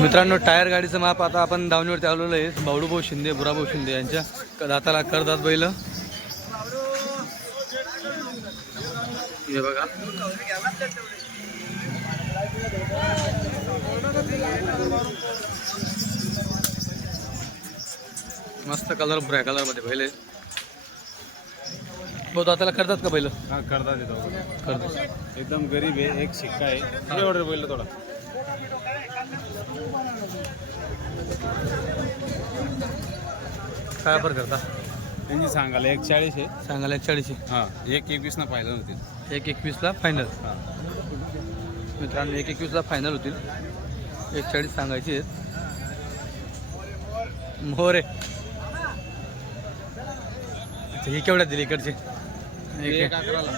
मित्रांनो टायर गाडीचं माप आता आपण दावणीवरती आलेलो आहे. बावडूभाऊ शिंदे बुराभाऊ शिंदे यांच्या दाताला करतात बैल. हे बघा. मस्त कलर ब्रॅ कलरमध्ये बैल आहे. भाऊ दाताला करतात का बैल? हा करता देतो करतात एकदम गरीब आहे एक शिक्का आहे. ऑर्डर पहिलं थोडा. काय पर करता? त्यांची सांगायला एक चाळीस आहे. सांगायला एक चाळीस हा एक एकवीस ना पाहिलं होते एक एकवीसला फायनल हा. मित्रांनो एक एकवीसला फायनल होतील. एक चाळीस सांगायची आहेत. मोरे अच्छा ही केवढ्यात दिली इकडची? एक एक अकराला.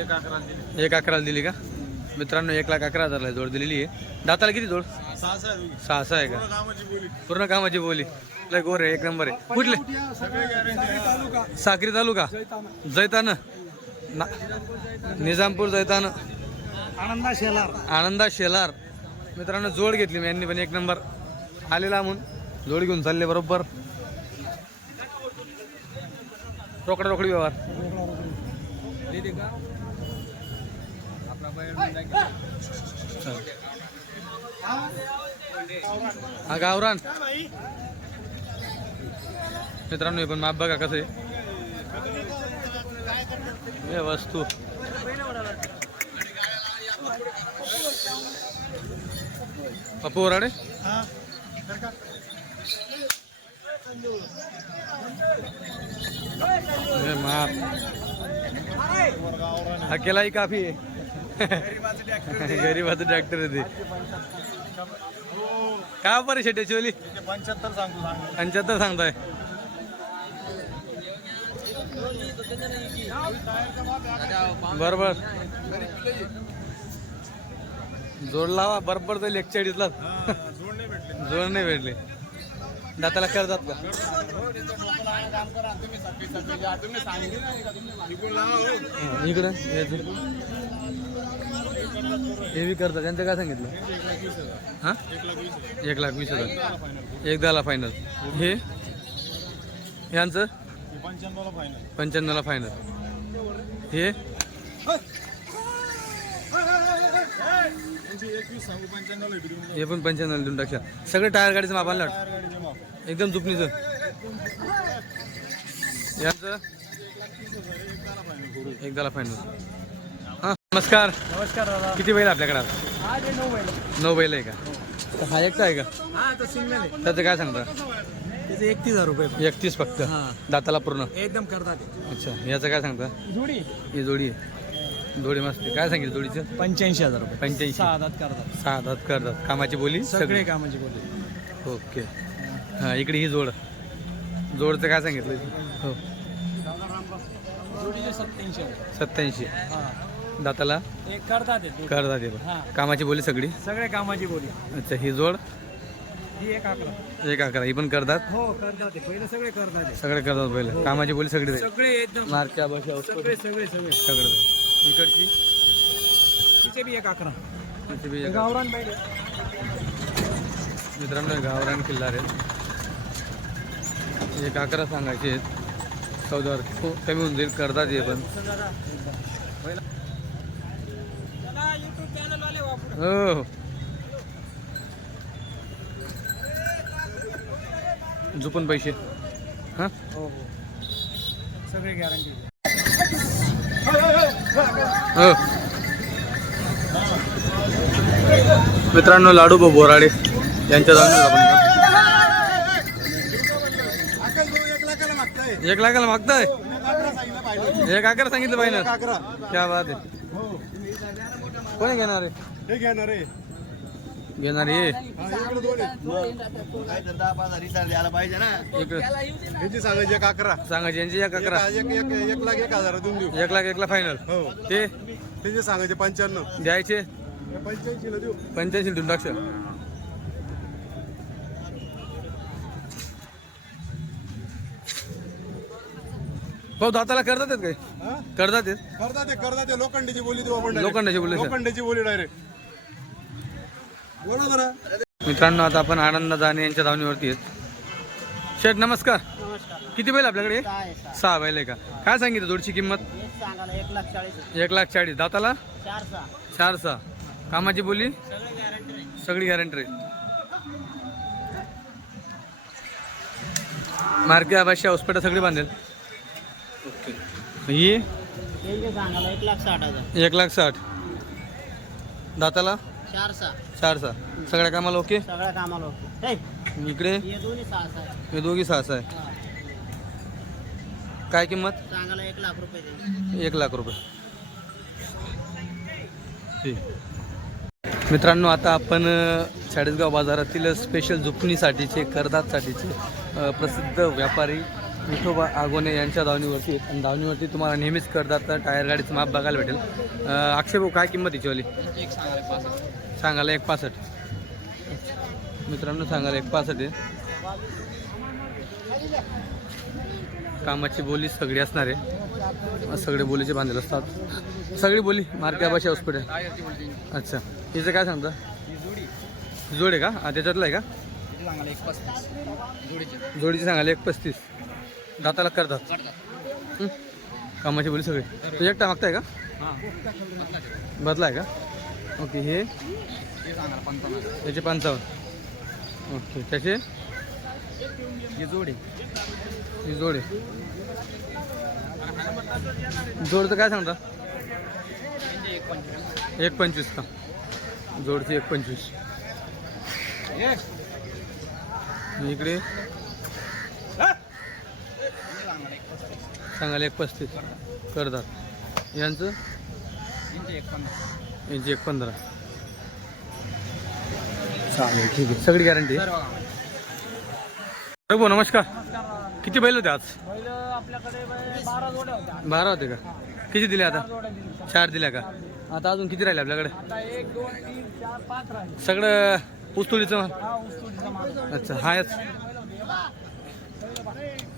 एक अकराला दिली. एक अकराला दिली का? मित्रांनो एक लाख अकरा हजारला जोड दिलेली आहे. दाताला किती जोड? सहा सहा आहे का? पूर्ण कामाची बोली. लय गोर आहे एक नंबर आहे. कुठले? साक्री तालुका. जैतान. ना निजामपूर जैतान. आनंदा शेलार. आनंदा शेलार. मित्रांनो जोड घेतली मी यांनी पण एक नंबर. आलेला म्हणून जोड घेऊन चालले बरोबर. रोकडा रोकडी व्यवहार. हा गावरान. मित्रांनो पण माप बघा कसं आहे. हे वस्तू. पप्पू वराडे हे माप. अकेलाही काफी आहे. गरीबाचं ट्रॅक्टर आहे ते. काय बरं शेट्याची ओली पंच्याहत्तर सांगतो सांग पंच्याहत्तर सांगताय. बरोबर. जोड लावा बरोबर जोड नाही भेटले. जोड नाही भेटले. दाताला करतात का? हं, इकडं हे बी करतात. त्यांचं काय सांगितलं? हा? एक लाख वीस हजार. एक दहाला फायनल हे? यांचं पंच्याण्णवला फायनल हे एकवीस सांगू पंच्याण्णवला भेटून हे पण पंच्याण्णवला देऊन टाकशा. सगळे टायर गाडीचं माप आणलं एकदम दुपणीचं यांचं? एकदाला फायनल हां नमस्कार. नमस्कार दादा. किती बैल आपल्याकडे? हा ते नऊ बैल. नऊ बैल आहे का? हा एकटा आहे का? हा तो सिंगल आहे. त्याचं काय सांगता? त्याचे एकतीस हजार रुपये एकतीस फक्त. हा. दाताला पूर्ण. एकदम करतात. अच्छा याचं काय सांगता? जोडी. ही जोडी आहे. जोडी मस्त. काय सांगितलं जोडीचं पंच्याऐंशी हजार रुपये. पंच्याऐंशी. सहा हातात करतात. सहा दात करतात. कामाची बोली? सगळे कामाची बोली. ओके. हां इकडे ही जोड. जोडचं काय सांगितलं? हो. जोडीचे सत्याऐंशी हजार. सत्याऐंशी. हा. दाताला? एक करतात ते. करतात हे. कामाची बोली सगळी? सगळे कामाची बोली. अच्छा ही जोड? ही एक अकरा एक अकरा ही पण करतात? हो करतात ते. पहिले सगळे करतात. सगळे करतात पहिले. कामाची बोली सगळी. सगळे एकदम. मारक्या बशा सगळे सगळे सगळे. सगळं. इकडची. तिचे बी एक अकरा. इथे बी एक- गावरान बैल मित्रांनो गावरान किल्ला आहेत. एक अकरा सांगायचे आहेत. चौदावर खूप कमी होऊन जाईल करतात हे पण. हो. झुपून पैसे. हां? हो हो. सगळे गॅरंटी हो. मित्रांनो लाडू भाऊ बोराडे यांच्या जाऊन एक लाखाला मागताय. एक अकरा सांगितलं पाहिजे क्या बात आहे. कोणी घेणार आहे. घेणार ह्याची सांगायची एक अकरा. सांगायचे यांची एक अकरा. एक लाख एक हजार देऊन देऊ. एक लाख एक लाख फायनल हो. ते? त्याचे सांगायचे पंच्याण्णव. द्यायचे? पंच्याऐंशी ला देऊ. पंच्याऐंशी देऊन टाकशा. भाऊ दाताला करतात आहेत काय हा? करतात आहेत करता ते करता ते. लोखंडीची बोली देऊ आपण. लोखंडाची बोली. लोखंडीची बोली डायरेक्ट मित्रांनो आता आपण आनंद दाणे यांच्या धावणीवरती आहेत. शेठ नमस्कार. नमस्कार. किती बैल आपल्याकडे? काय सहा. बैल आहे का? काय सांगितलं जोडची किंमत? एक लाख चाळीस दाताला? चार सहा. कामाची बोली? सगळे गॅरंटी राहील सगळी गॅरंटी मार्के आबाशी हॉस्पिटल सगळी बांधेल. ओके. ही? एक लाख साठ. दाताला? चार सहा चार सहा सगळ्या कामाला ओके? सगळ्या कामाला हे, इकडे? हे दोन्ही सहा सहा आहे. हे दोघी सहा सहा आहे. हा. काय किंमत? सांगायला एक लाख रुपये देईल एक लाख रुपये. ठीक. मित्रांनो आता आपण अ, चाळीसगाव बाजारातील स्पेशल जुपणीसाठीचे करदातसाठीचे अ, प्रसिद्ध व्यापारी विठोबा आगोने यांच्या दावणीवरती आहेत. आणि दावणीवरती तुम्हाला नेहमीच करदात टायर गाडीचं माप बघायला भेटेल. अ, अक्षय भाऊ काय किंमत तिच्यावाली एक सांगायला पाच सांगायला एक पासष्ट. मित्रांनो सांगायला एक पासष्ट आहे. कामाची बोली सगळी असणार आहे. सगळे बोलीचे बांधलेले असतात. सगळी बोली मार्क्या भाषा हॉस्पिटल अच्छा. तिचं काय सांगता? जोड आहे का? त्याच्यातलं आहे का? जोडीचे जोडीची सांगायला एक पस्तीस. दाताला करतात. कामाची बोली सगळी. तुझ्या एकटा मागताय का? बदलाय का? ओके हे? त्याचे पंचावन्न. ओके त्याचे? हे जोडी. ही जोड. जोडचं काय सांगता? एक पंचवीस का? जोडची एक पंचवीस. इकडे? सांगायला एक पस्तीस. करतात यांचं एक पंधरा. यांची एक पंधरा. चालेल ठीक आहे. सगळी गॅरंटी भाऊ नमस्कार. किती बैल होते आज? आपल्याकडे बारा जोड्या होत्या. बारा होते का? किती दिले आता? जोड्या चार दिल्या का? आता अजून किती राहिले आपल्याकडे? आता एक दोन तीन चार पाच राहिले. सगळं ऊसतोडीचं? माल. हा अच्छा हा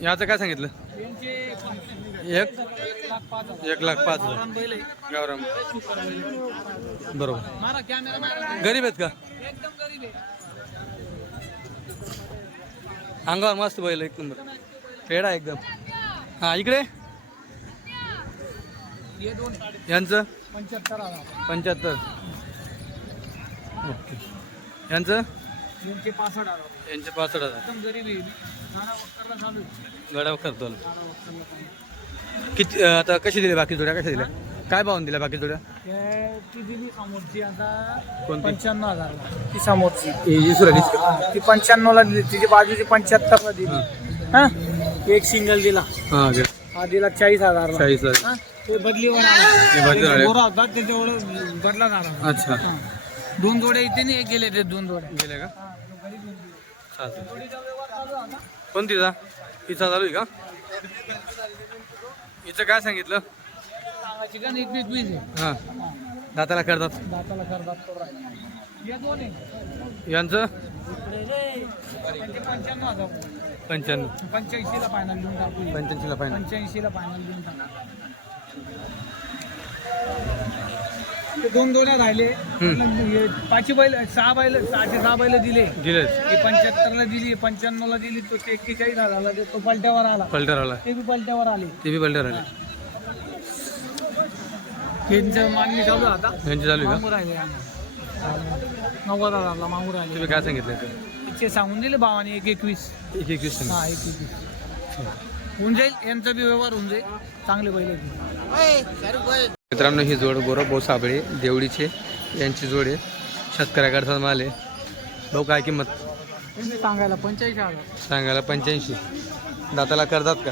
याच काय सांगितलं? एक? एक लाख पाच हजार. गावराम. बरोबर. गरीब आहेत का? अंगावर मस्त बैल एक नंबर. पेडा एकदम. हा इकडे? यांचं? पंच्याहत्तर. ओके. यांचं? यांचे पासष्ट हजार. गड्या करतो. किती अं, आता कशी दिली बाकी जोड्या? कशा दिल्या? काय भावून दिल्या बाकी जोड्या? ती दिली समोरची आता कोणती? पंच्याण्णव हज़ार ती समोरची. ही ती पंच्याण्णव दिली. तिची बाजूची पंच्याहत्तर दिली. हा. एक सिंगल दिला. हाँ हा दिला चाळीस हज़ार चाळीस हा? ते हे गोरा होता बदला झाला अच्छा. हा. दोन जोड्या इथे नाही एक गेले ते दोन जोड्या. गेले का? चालतं कोणतीचा तिचा चालू आहे का? हिचं काय सांगितलं? सांगायची का एक वीस वीस आहे. हां. दाताला करतात दाताला करतात तो राहील. हे दोन आहे. यांचं? त्यांचे पंच्याण्णव हजार. पंच्याण्णव. पंच्याऐंशीला फायनल देऊन टाकू. पंच्याऐंशीला फायनल पंच्याऐंशीला फायनल देऊन टाकू. ते दोन जोड्या राहिले. हे पाचशे बैल सहा बैल सहाशे सहा बैल दिले. दिले. ती पंच्याहत्तरला दिली पंच्याण्णवला दिली तो एक्केचाळीस ते पलट्यावर आला. पल्टर आला. ते बी पलट्यावर आले. ते बी पल्टर आले. त्यांचं मागणी चालू आता. यांची चालू आहे मागू राहिले नव्वद हजारला मागू का राहिले. तुम्ही काय सांगितलं? ते सांगून दिले भावाने एक एकवीस. एक एकवीस. हा एक एकवीस. होऊन जाईल यांचा बी व्यवहार होऊन जाईल. चांगले बैल. मित्रांनो ही जोड गोरख भाऊ साबळे देवडीचे यांची जोड आहे. शेतकऱ्याकडचा माल आहे. भाऊ काय किंमत? सांगायला पंच्याऐंशी सांगायला पंच्याऐंशी. दाताला करतात का?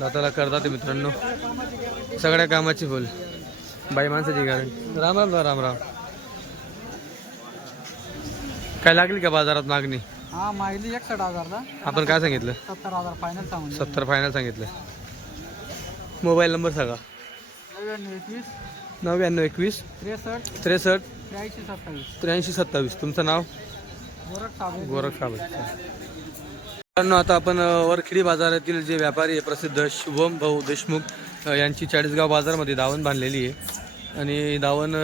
दाताला करतात मित्रांनो. सगळ्या कामाची बोल बाई माणसाची गॅरंटी. राम राम राम राम. काय लागली का बाजारात मागणी? हा माहिती एकसठ हजारला. आपण काय सांगितलं? सत्तर हजार फायनल सत्तर फायनल सांगितलं. मोबाईल नंबर सांगा. नव्याण्णव एकवीस. नव्याण्णव एकवीस. त्रेसष्ट. त्रेसष्ट. त्र्याऐंशी सत्तावीस. त्र्याऐंशी सत्तावीस. तुमचं नाव? गोरख साबळे. गोरख साबळे. मित्रांनो आता आपण वरखेडी बाजारातील जे व्यापारी आहे प्रसिद्ध शुभम भाऊ देशमुख यांची चाळीसगाव बाजारमध्ये दावण बांधलेली आहे. आणि दावण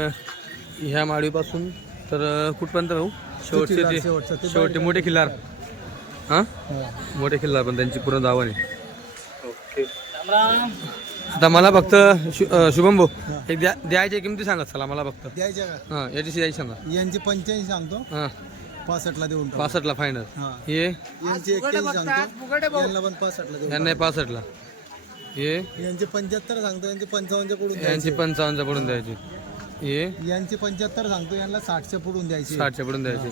ह्या माळीपासून तर कुठपर्यंत भाऊ? शेवटचे ते शेवटचं मोठे खिल्लार. हां? मोठे खिल्लार पण त्यांची पूर्ण दावा नाही ओके. आता मला फक्त शु- अं, शुभम भाऊ एक द्या द्यायच्या किमती सांगा चला मला फक्त. द्यायच्या का? हां याची द्यायची सांगा. यांची पंच्याऐंशी सांगतो. हां. पासष्टला देऊन टाकू. पासष्टला फायनल हा. हे? यांची एक्क्याऐंशी सांगतो. यांना पण पासष्टला देऊन यांना पासष्टला. हे? टाकू. यांचे पंच्याहत्तर सांगतो यांचे पंचावन्नच्या पुढून यांची द्यायचे पंचावन्नच्या पडून द्यायची. हे? यांचे पंच्याहत्तर सांगतो यांना साठच्या पुढून द्यायचे. साठच्या पडून द्यायची.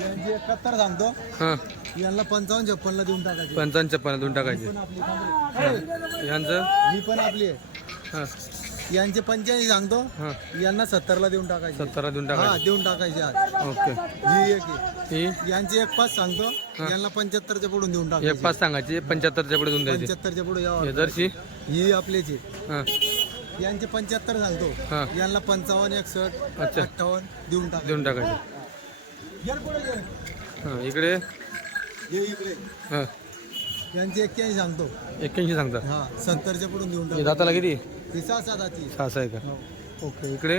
यांची एकाहत्तर सांगतो. हां. यांना पंचावन्न छप्पनला देऊन टाकायचे. पंचावन्नच्या पन्नास देऊन टाकायचे. पण आपली थांबे. यांचं ही पण आपली आहे. हां. यांचे पंच्याऐंशी सांगतो. हां. यांना सत्तरला देऊन टाकायचे. सत्तरला देऊन हा टाकायचे देऊन टाकायचे आज. ओके. ही एक आहे. ही? यांची एक पाच सांगतो. यांना पंच्याहत्तरच्या पुढून देऊन एक टाकायचे. पाच सांगायची. पंच्याहत्तरच्या पुढे देऊन द्यायची. पंच्याहत्तरच्या पुढे यावं हे ही आपल्याची हां. यांचे पंच्याहत्तर सांगतो. हां. यांना पंचावन्न एकसष्ट अच्छा. अठ्ठावन्न देऊन टाक देऊन टाकायचे. हां इकडे? हे इकडे. हां. यांचे एक्क्याऐंशी सांगतो. एक्क्याऐंशी सांगता? हा सत्तरच्या पुढून देऊन हे टाक. दाताला किती? ही सहा सात सहा सहा आहे का? ओके इकडे?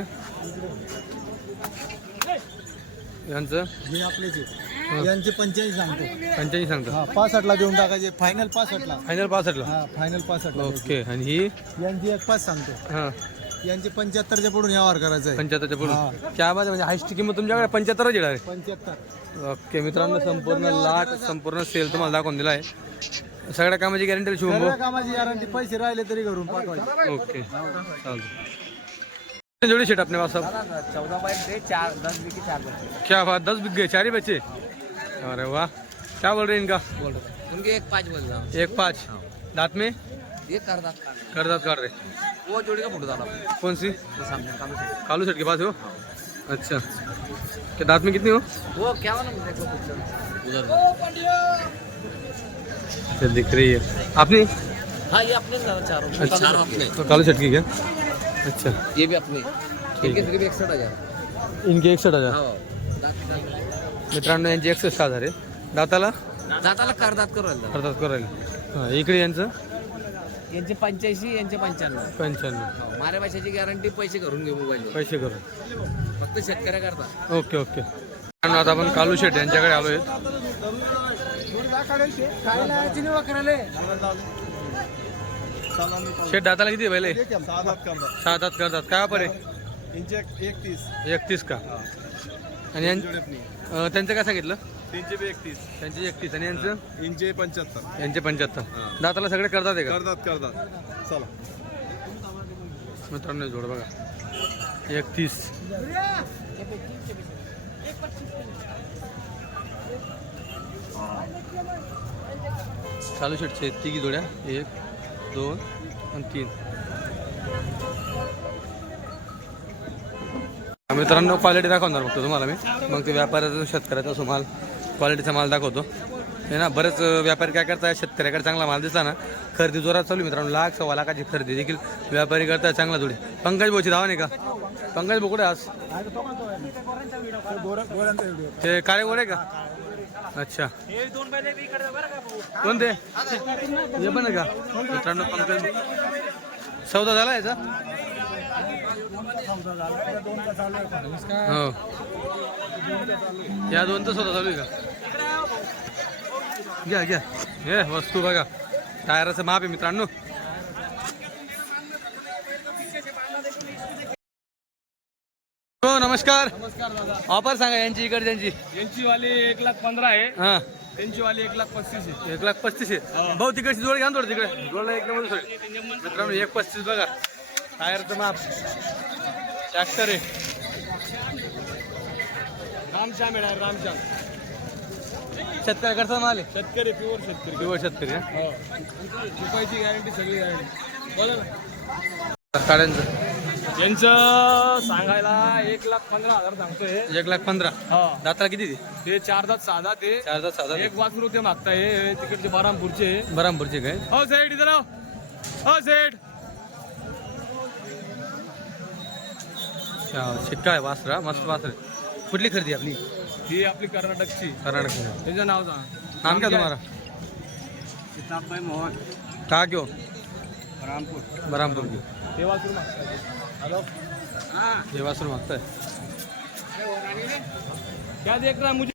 यांचं? हे आपल्याचे यांचे पंच्याऐंशी सांगतो. पंच्याऐंशी सांगता. हा पासष्टला देऊन टाकायचे. फायनल पासष्टला. फायनल पासष्टला. हा फायनल पासष्टला ओके आणि ही? यांची एक पाच सांगतो. हां. यांचे पंच्याहत्तरच्या पुढून यावर करायचं आहे. पंच्याहत्तरच्या हा. पुढे त्या बाजू म्हणजे हायस्ट किंमत तुमच्याकडे पंच्याहत्तरच येणार आहे? पंच्याहत्तर. ओके मित्रांनो संपूर्ण लाट संपूर्ण सेल तुम्हाला दाखवून दिला आहे सगळ्या कामाची गॅरंटी शुभम कामाची गॅरंटी पैसे राहिले तरी घरून पाठवायचे. ओके चालतो जोड़ी शेट अपने पास सब चौदा बाय ते चार दस की चार बच्चे. क्या बात दस बिक गए चार ही बच्चे? अरे वाह क्या बोल रहे हैं इनका? बोल रहे उनके एक पाँच बोल रहा एक पाँच. दांत में? ये कर दा कर काट रहे। वो जोड़ी का फ़ोटो डाला। कौन सी? सामने का भी। कालू सेट के पास हो? अच्छा। क्या दांत में कितनी हो? वो क्या देखो उधर। ये दिख रही है। आपने हाँ ये अपने चारों अच्छा। चारों अपने तो कालू सेट की क्या? अच्छा। ये भी अपने। इनके सिर्फ़ इकसठ हज़ार इनके एकसठ हज़ार हो। मित्रांनो यांची एकसष्ट हज़ार आहे. दाताला? दाताला करदात करू राहिला। करतात करायला हाँ इकडे यांचं. यांचे पंच्याऐंशी यांचे पंच्याण्णव. पंच्याण्णव. माऱ्या भाषेची गॅरंटी पैसे घरून घेऊ मोबाईल पैसे करून. फक्त शेतकऱ्याकरता. Okay okay. मित्रांनो, आता आपण कालू शेट यांच्याकडे आलो आहे. शेट दाताला किती पहिले? सात आठ करतात. काय बरे एकतीस. एकतीस का? आणि यां- अं, त्यांचं काय सांगितलं? तीनशे बी एकतीस. त्यांचे एकतीस. आणि यांचं? तीनशे पंच्याहत्तर. यांचे पंच्याहत्तर. दाताला सगळे करतात का? करतात करतात. चला. मित्रांनो जोड बघा. एकतीस. चालू शेटचे तिघी जोड्या. एक दोन आणि तीन. मित्रांनो क्वालिटी दाखवणार बघतो तुम्हाला मी. मग ते व्यापाऱ्याचा शेतकऱ्याचा असो माल क्वालिटीचा माल दाखवतो. हे ना बरेच व्यापारी काय करताय शेतकऱ्याकडे चांगला माल दिसला ना खरेदी जोरात चालू मित्रांनो. लाख सव्वा लाखाची खरेदी देखील व्यापारी करताय चांगला जोडी. पंकज भाऊची धावा नाही का? पंकज भाऊ कुठे आज? ते काळे गोरे का? अच्छा. कोणते? हे पण आहे का? मित्रांनो पंकज सौदा झाला याचा? हो या दोन तर सौदा चालू आहे का? घ्या घ्या. हे वस्तू बघा. टायराचं माप आहे मित्रांनो. हो नमस्कार. ऑफर सांगा यांची इकडे त्यांची. यांची वाली एक लाख पंधरा आहे. हा. त्यांची वाली एक लाख पस्तीस आहे. एक लाख पस्तीस आहे. भाऊ तिकडची जोड घ्या ना थोडं तिकडे. जोडला एक नंबर मित्रांनो एक पस्तीस बघा. टायरचं माप ट्रॅक्टर आहे रामश्याम आहे रामश्याम शेतकऱ्याकडचा माल आहे शेतकरी प्युअर शेतकरी पिवळ शेतकरी हा? हो रुपयाची गॅरंटी सगळी गॅरंटी बोला ना काड्यांचं यांचं सांगायला एक लाख पंधरा हजार सांगतोय. एक लाख पंधरा. हा. दाताला किती ते ते चार दात सहा दात आहे चार दात साधा एक वासरू ते मागताय. हे तिकडचे बारामपूरचे. बरामपूरचे काय? हो सेठ इथं हो सेठ शिक्का आहे वासरा मस्त वासर. कुठली खरेदी आपली? ही आपली कर्नाटकची. कर्नाटक त्यांचं नाव सांग. नाम क्या तुम्हारा किताबभाई मोहन. कहा क्यों रामपूर बरामपूर की ते वासरू मागताय. हॅलो. हे वासर मागताय. क्या देख रहा मुझे